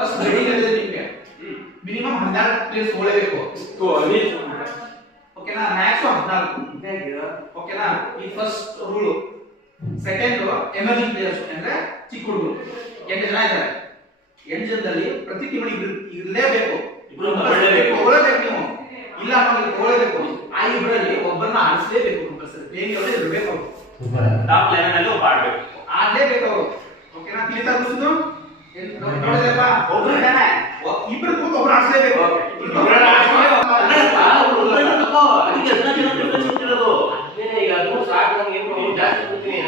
first ready ಇದೆ ನಿಮಗೆ minimum 14 place ಓಡಬೇಕು ಓಕೆನಾ ಮ್ಯಾಕ್ಸ್ 14 ಓಕೆನಾ ಈ first rule second emerging players ಅಂದ್ರೆ ಚಿಕ್ಕ ಹುಡುಗರು 8 ಜನ ಇದ್ದಾರೆ 8 ಜನದಲ್ಲಿ ಪ್ರತಿ ಟೀಮಿಗೆ ಇರಲೇಬೇಕು ಓಡಬೇಕು ನೀವು ಇಲ್ಲ ಅನ್ನೋದು ಓಡಬೇಕು ಆ ಇಬ್ಬರಲ್ಲಿ ಒಬ್ಬರನ್ನ ಆಡಿಸಲೇಬೇಕು ಕಂಪಲ್ಸರಿ ಪ್ಲೇಯಿಂಗ್ ಅಲ್ಲಿ ಇರಬೇಕು ಟಾಪ್ 11 ಅಲ್ಲಿ ಒಬ್ಬ ಆಡಬೇಕು ಆಡಲೇಬೇಕು ಅವರು ಓಕೆನಾ ಕ್ಲಿಯರ್ ಆಗುವುದು ನೋಡಿದಪ್ಪ ಒಬ್ಬರು ಇದ್ದಾನೆ ಇಬ್ಬರು ಕೂಡ ಒಬ್ಬರು ಆಡಿಸಲೇಬೇಕು ಇಬ್ಬರು ಅದಕ್ಕೆ 15 ಜನ ತಿಳ್ಕೊಳ್ಳೋದು ಈಗ ಅದು ಸಾಕು ನನಗೆ ಏನು ಜಾಸ್ತಿ ಕೊಡ್ತೀನಿ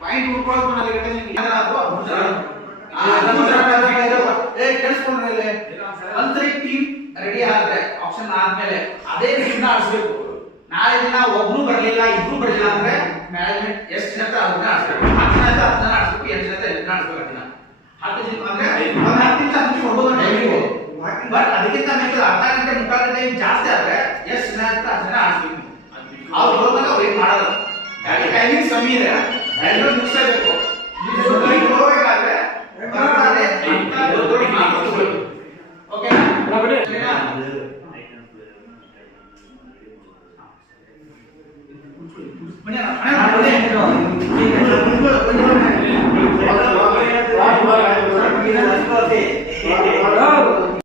ಪಾಯಿಂಟ್ ಉಳ್ಕೊಳ್ಳೋದು ನನಗೆ ಒಂದ್ಸರಿ ಟೀಮ್ ರೆಡಿ ಆದ್ರೆ ಆಪ್ಷನ್ ಆದ್ಮೇಲೆ ಅದೇ ಟೀಮ್ ಆಡಿಸ್ಬೇಕು ನಾಳೆ ದಿನ ಒಬ್ರು ಬರ್ಲಿಲ್ಲ ಇಬ್ರು ಬರ್ಲಿಲ್ಲ ಅಂದ್ರೆ ಮ್ಯಾನೇಜ್ಮೆಂಟ್ ಎಷ್ಟು ಜನ ಅದನ್ನ ಆಡಿಸ್ಬೇಕು 10 ಜನ ಅದನ್ನ ಆಡಿಸ್ಬೇಕು 8 ಜನ ಇದನ್ನ ಆಡಿಸ್ಬೇಕು ಅದನ್ನ 10 ಜನ ಅಂದ್ರೆ 10 ನಿಮಿಷ ಅದಕ್ಕೆ ಕೊಡ್ಬೋದು ಟೈಮಿಗೆ ಬಟ್ ಅದಕ್ಕಿಂತ ಮೇಲೆ ಅರ್ಧ ಗಂಟೆ ಮುಕ್ಕಾಲು ಗಂಟೆ ಜಾಸ್ತಿ ಆದ್ರೆ ಎಷ್ಟು ಜನ ಅಂತ ಅದನ್ನ ಆಡಿಸ್ಬೇಕು ಅವ್ರು ಹೋದಾಗ ವೇಟ್ ಮಾಡೋದು ಟೈಮಿಂಗ್ ಕಮ್ಮಿ ಇದೆ ಎಲ್ಲರೂ ಮುಗಿಸಬೇಕು